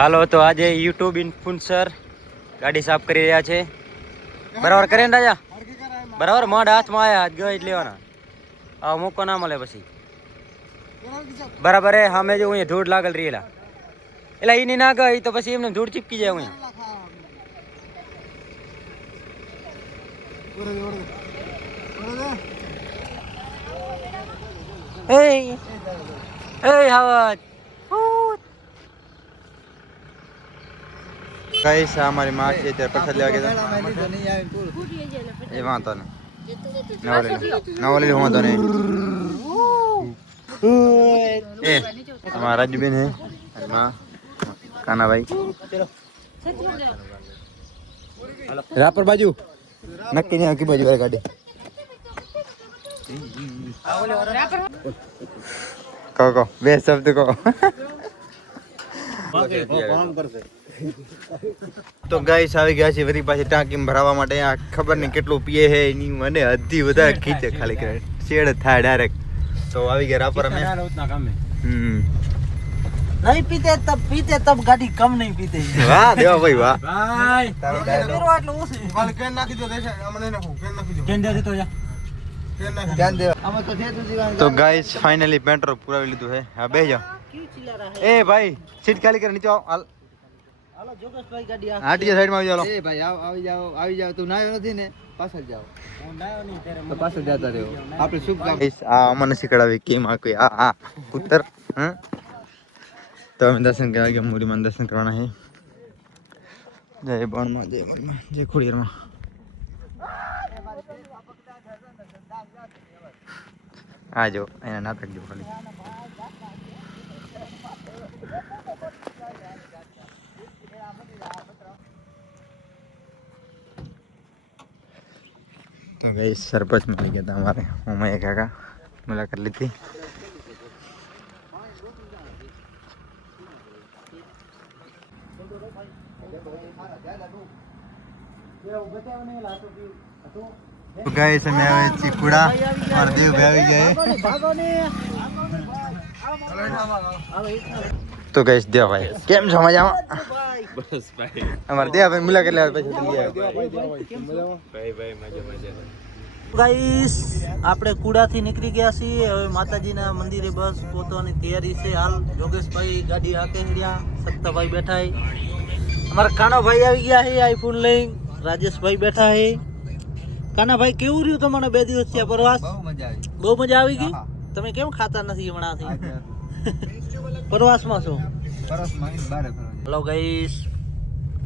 હાલો તો આજે YouTube influencer ગાડી સાફ કરી રહ્યા છે. બરાબર કરે ને રાજા? બરાબર મઢ હાથમાં આયા હાથ ગઈ લેવાના. આ મોકો ના મળે પછી. બરાબર હે સામે જો અહીંયા ધૂળ લાગલ રહેલા. એટલે ઈ ની ના ગઈ તો પછી એમને ધૂળ ચીપકી જાય અહીંયા. એ હવા ગાઈસ हमारी माँ की इधर प्रसाद लेके ये वहां तो नवले वहां तो नहीं ए हमारा राजबीन है माँ काना भाई रापर बाजू नक्की नहीं की बाजू वाली गाड़ी को बे शब्द को તો ગાઈસ આવી ગયા છે વરી પાછી ટાંકીમાં ભરાવા માટે. આ ખબર નહીં કેટલું પીએ છે એની મને હજી વધારે ખીચે ખાલી કરે શેડ થાય ડાયરેક્ટ. તો આવી ગયા રાપર અમે. नहीं पीते तब गाड़ी कम नहीं पीते. વાહ દેવા ભાઈ વાહ भाई मेरो આટલું ઓછું કાલે કેન નાખી દો દેશે અમને નાખો કેન નાખી દો કેન દે તો જા કેન નાખી ધ્યાન દે અમે તો છે તું જીવાન. તો ગાઈસ ફાઇનલી પેટ્રોલ પુરાવી લીધું છે. હા બેહી જાઓ. ક્યું ચિલ્લા રહા है એ ભાઈ સીટ ખાલી કરી નીચે આવો. હાલો જોગેશભાઈ ગાડી આ આટીયા સાઈડ માં આવી જાઓ. એ ભાઈ આવી જાવ તું નાયો નથી ને પાછળ જાવ. હું નાયો નહીં ત્યારે તો પાછળ જતા રહ્યો આપણે શુભ કામ. ગાઈસ આ અમને શીખડાવી કેમ આ કોઈ આ પુત્ર હ તો અમે દર્શન કરવા ગયા. મૂરી માં દર્શન કરવાના છે. જય બણમાં જય બણમાં જય ખોડિયારમાં. આ જો એના નાટક જો ખાલી. तो गई सरपंच मिल गया था हमारे उमय काका मुलाकात ली थी. तो गाइस हमें आवे चिकुड़ा और देव भाई गए. तो गाइस देव भाई केम छो मजामा? बस भाई हमारे देव भाई मुलाकात ले પછી તો લઈ આવ્યો. ભાઈ ભાઈ મજા મજા. ગાઈસ આપણે કુડાથી નીકળી ગયા છીએ. હવે માતાજીના મંદિરે બસ પહોંચવાની તૈયારી છે. હાલ જોગેશભાઈ ગાડી હાકે રહ્યા, સત્તાભાઈ બેઠા છે, અમારા કાનાભાઈ આવી ગયા છે આઈફોન લઈ, રાજેશભાઈ બેઠા છે. કાનાભાઈ કેવું રહ્યું તમારે 2 દિવસ થયા પ્રવાસ? બહુ મજા આવી ગઈ. તમે કેમ ખાતા નથી હમણાંથી? પ્રવાસમાં છો? Hello guys.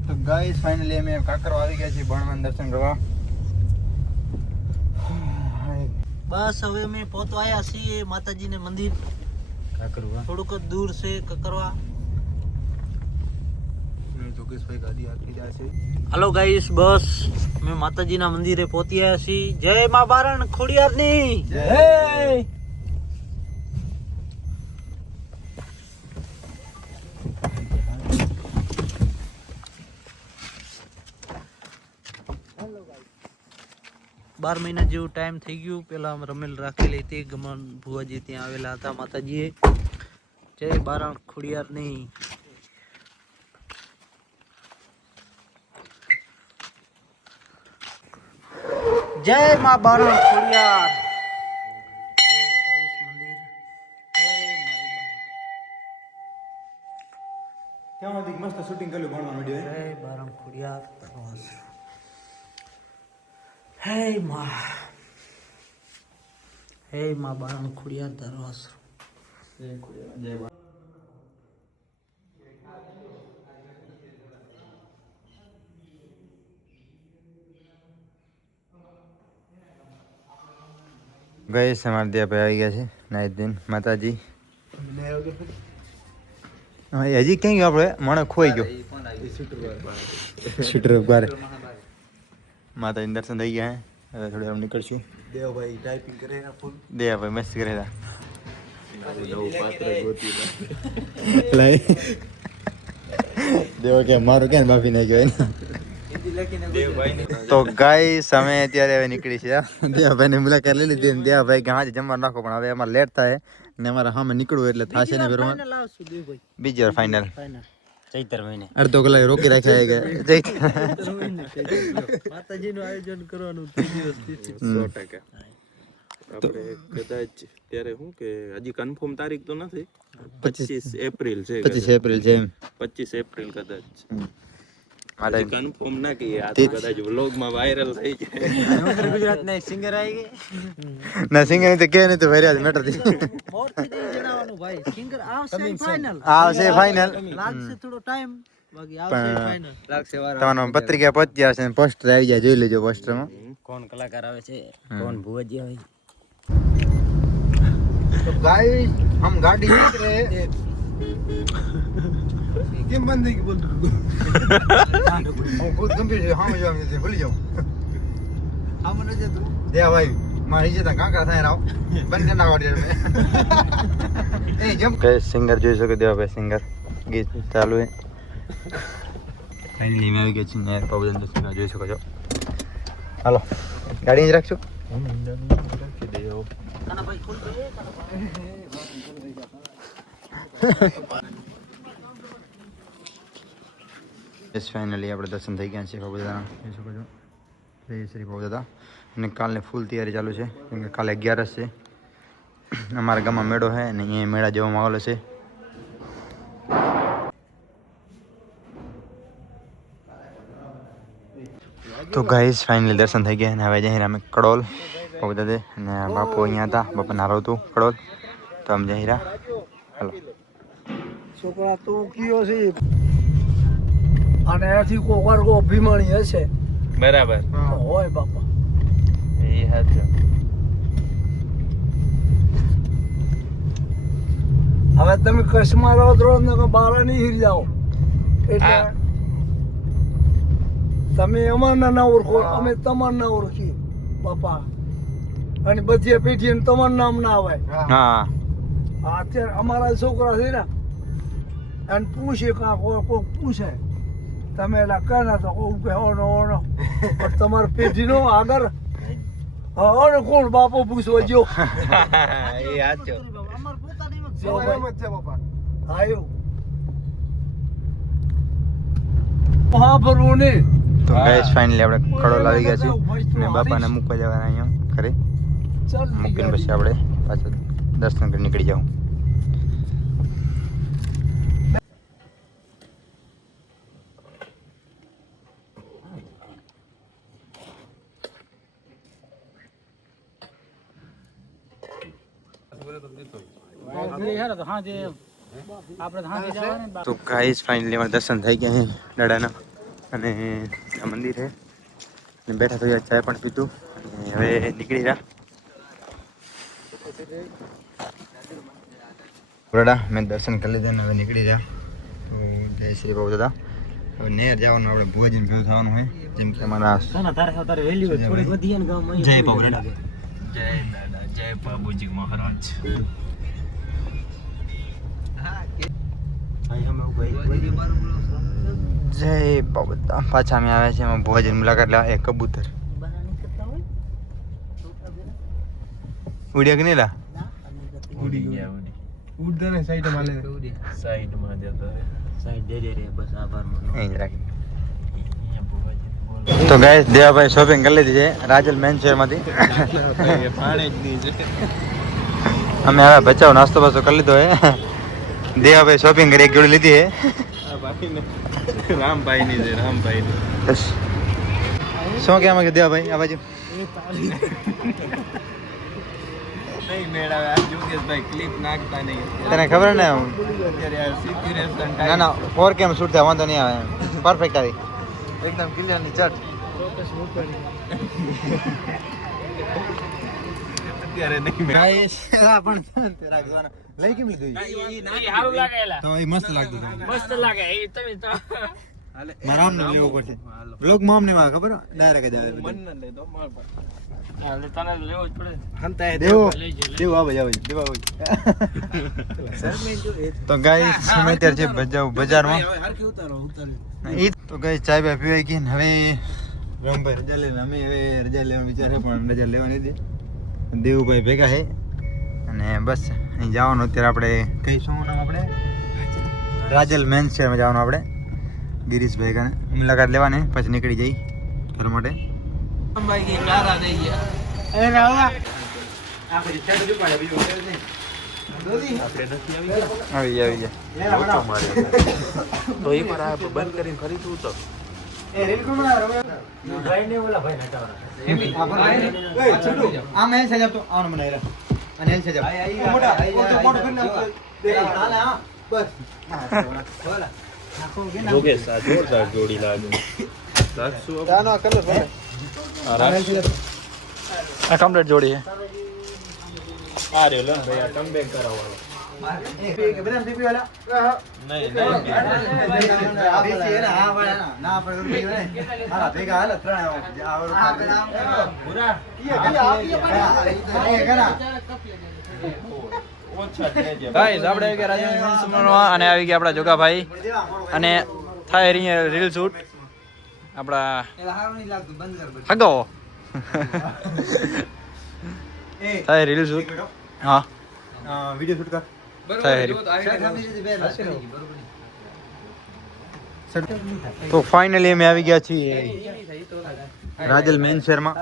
તો ગાઈસ ફાઇનલી અમે કાકરો આવી ગયા છીએ બણમાં દર્શન કરવા. બસ હવે અમે પહોંચવા આવ્યા છીએ માતાજીને મંદિર. કાકરવા થોડુંક જ દૂર છે કકરવા. જોગેશભાઈ ગાડી આખી જાય છે. હાલો ગાઈસ બસ અમે માતાજીના મંદિરે પહોંચી આવ્યા છીએ. જય મા બારણ ખોડિયારની જય. બાર મહિના જેવું ટાઈમ થઈ ગયું. પેલા રમેલ રાખેલી હતી ગમન ભુવાજી ત્યાં આવેલા હતા માતાજીએ. જય બારણ ખોડિયારની. જય માં બારણ ખોડિયાર. મંદિર કેમ હતી મસ્ત શૂટિંગ કર્યું બણવાનો વિડિયો. જય બારણ ખોડિયાર. હે માં બારણ ખોડિયાર દરવાસ. જય ખોડિયાર જય બા. गए हमारे दिया पे आई गया છે નાઈટ દિન માતાજી. હા હજી ક્યાં ગયો આપણે? મને ખોઈ ગયો શૂટર બારે. માતાજી દર્શન થઈ ગયા. હવે થોડી વાર નીકળશું. દેવભાઈ ટાઈપિંગ કરેલા ફૂલ. દેવભાઈ મસ્ત કરેલા. દેવ કે મારું ક્યાં બાફી નાખ્યો એને. તો ગાઈસ અમે અત્યારે હવે નીકળી છે. દેવાભાઈ ની મુલાકાત લઈ લીધી. દેવાભાઈ કે હા જમવા નાખો પણ હવે અમારે લેટ થાય ને અમારે સામે નીકળવું એટલે થશે ને બીજી વાર ફાઇનલ. ચૈતર મહિને અડધો કલાક રોકી રાખ્યા કે માતાજીનું આયોજન કરવાનું 3 દિવસથી 100% આપણે કદાચ ત્યારે શું કે હજી કન્ફર્મ તારીખ તો નથી 25 એપ્રિલ છે 25 એપ્રિલ છે એમ 25 એપ્રિલ કદાચ મારે કન્ફર્મ ના કહીએ આ તો કદાચ વ્લોગ માં વાયરલ થઈ જાય ઉત્તર ગુજરાત ના સિંગર આવી ગઈ ના સિંગર તો કે નહીં તો ભર્યા મેટર થી મોરથી નહીં જણાવવાનું ભાઈ સિંગર આવશે ફાઇનલ આવશે ફાઇનલ લાગશે થોડો ટાઈમ બાકી આવશે ફાઇનલ લાગશે વાર તમારો પત્રિકા પહોંચી જશે ને પોસ્ટર આવી જાય જોઈ લેજો પોસ્ટરમાં કોણ કલાકાર આવે છે કોણ ભુવજી આવે तो गाइस हम गाड़ी सीख रहे हैं क्यों बंद है कि बोल हम खुद गंभीर है हम जाओ मुझे भूल जाओ हम न जे तो दे भाई मारी जे ता का થાય રાવ બંધ કરના ગાડી में ए जंप के सिंगर જોઈ શકો દેવા ભાઈ સિંગર ગીત ચાલુ है ફાઇનલી મેં આવી ગયા છું યાર પવન તો સિંગર જોઈ શકો છો હાલો ગાડી જ રાખજો કાના ભાઈ ખોલ દે यस फाइनली આપણે દર્શન થઈ ગયા છે બાબુદાના જોઈ શકો છો જય શ્રી બાબુદાદા અને કાલની ફૂલ તૈયારી ચાલુ છે કેમ કે કાલે 11 છે અમારા ગામમાં મેળો છે અને અહીંયા મેળા જેવો માહોલ છે તો ગાઈસ ફાઇનલી દર્શન થઈ ગયા અને હવે જઈ રહ્યા અમે કડોલ બાબુદાદે અને બાપુ અહીંયા હતા બાપા નારો હતું કડોલ તો અમે જઈ રહ્યા હાલો છોકરા તું કયો છે અને એથી કોઈ વર્ગો અભિમાની હશે બરાબર હોય બાપા એ હાચો હવે તમે કચ્છમાં રહો તો ને બારા નહીં હીરી જાઓ એટલે તમે અમારના ના ઓળખો અમે તમારા ના ઓળખીએ બાપા અને બધી પેઢી તમારું નામ ના આવે હા અત્યારે અમારા છોકરા છે ને અને પૂછે કોઈ પૂછે તમે એલા કના તો કે ઓનો ઓનો પણ તમારી પેઢીનો આગળ ઓનો કોણ બાપો પૂછવો જો એ હાચો અમાર પોતાની આયો હા ભરવું નહીં તો ગાઈસ ફાઇનલી આપણે કડોલ આવી ગયા છે અને બાપાને મૂકવા જવાના અહીંયા ઘરે મૂકીને પછી આપણે પાછા દર્શન કરી નીકળી જાઉં તો ગાઈસ ફાઇનલી અમારા દર્શન થઈ ગયા છે દાદાના અને આ મંદિર છે અને બેઠા તો ચા પણ પીધું અને હવે નીકળી રહ્યા બરાડા મેં દર્શન કરી લીધા ને હવે નીકળી રહ્યા તો જય શ્રી બાબુ દાદા હવે નેર જવાનું આપણે ભોજન ભેગું થવાનું હોય જેમ કે અમારા તારે વેલ્યુ થોડીક વધી ને ગામમાં જય બાબુ દાદા જય દાદા જય બાબુજી મહારાજ જય બાબુ દાદા પાછા અમે આવ્યા છે એમાં ભોજન મુલાકાત લેવા એક કબૂતર ઉડ્યા કે નહીં લા ઉડી ગયા ઉડને સાઈડ માં લે સાઈડ માં જતો સાઈડ દે રે બસ આભાર માનો અહીં જ રાખી તો ગાઈસ દેવાભાઈ શોપિંગ કરી લીધી છે રાજલ મેન શહેરમાંથી પાણી જ નહીં છે અમે હવે બચાવ નાસ્તો બાસ્તો કરી લીધો હે દેવાભાઈ શોપિંગ કરી એક જોડી લીધી હે આ ભાઈને રામભાઈ ની છે રામભાઈ ની બસ શું કહેવા માંગે દેવાભાઈ આ બાજુ નહીં મેળાવે આ જોગેશભાઈ ક્લિપ નાખતા નહીં તને ખબર ને અત્યારે આ સિચ્યુએશન ના ના ફોર કેમ શૂટ થાય વાંધો નહીં આવે પરફેક્ટ આવી એકદમ ક્લિયર ની ચટ અત્યારે નહીં ગાઈસ આ પણ રાખવાનો લઈ કેમ લીધું સારું લાગેલા તો એ મસ્ત લાગતું મસ્ત લાગે એ તમે તો મારા આમ ને લેવો પડશે બ્લોગ માં આમ ને માં ખબર ડાયરેક્ટ જ આવે મન ન લે તો માર પર હાલે તને લેવો જ પડે હંતાય દેવો દેવો આવે આવે દેવો આવે તો ગાઈસ અમે અત્યારે છે બજારમાં હરખી ઉતારો ઈ તો ગાઈસ ચાય બા પીવાય કે હવે રામભાઈ રજા લઈને અમે હવે રજા લેવાનો વિચાર છે પણ રજા લેવાની દે દેવુભાઈ ભેગા છે અને બસ અહીં જવાનું અત્યારે આપણે કઈ શું નામ આપણે રાજલ મેન શહેરમાં જવાનું આપણે ગિરીશભાઈ કાને મુલાકાત લેવાની પછી નીકળી જઈ ઘર માટે ભાઈ की कार आ गई है એ રાવા આપણે ચાલુ જ પાડે બીજું હોટેલ નહીં આવી ગયા તો એ પર આ બંધ કરીને ફરી તું તો એ રીલ કોણ બનાવે ભાઈ ને ઓલા ભાઈ નટાવાળા એ છોટુ આમ એલ સજાબ તો આન બનાવી અને એલ સજાબ મોટા મોટો કરી નાખ હાલે હા બસ બોલા જોગેશ આ જોરદાર જોડી લાગે લાગશું તાનો કલર ભાઈ આ કમ્પ્લીટ જોડી है આ રે લો ભાઈ આ કમબેક કરાવવાનો એ બેન પીપી વાલા નહીં આ બેસી ના હા વાળા ના આપણે પીપી ને હાલા ભેગા હાલ ત્રણ આવડો પૂરા એ કરા ગાઈસ આપણે આવી ગયા રાજેન્દ્ર સુમનવા અને આવી ગયા આપણા જોગાભાઈ અને થાય રીલ શૂટ આપણા હગો થાય રીલ શૂટ હા વિડિયો શૂટ કર તો ફાઇનલી અમે આવી ગયા છીએ રાજલ મેન શહેરમાં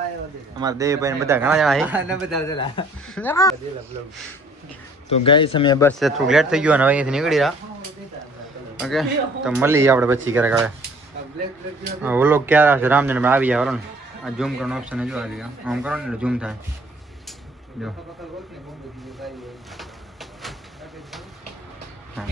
અમારા દેવભાઈ બધા ઘણા જણા છે તો ગાઈસ અમે બસ થોડું લેટ થઈ ગયું અને હવે અહીંથી નીકળી રહ્યા ઓકે તો મળીએ આપણે પછી ક્યારેક આવે ઓલો ક્યારે આવશે રામજન આવી જાય બરો ને આ ઝૂમ કરવાનો ઓપ્શન જો આવી ગયા આમ કરો ને એટલે ઝૂમ થાય જો હા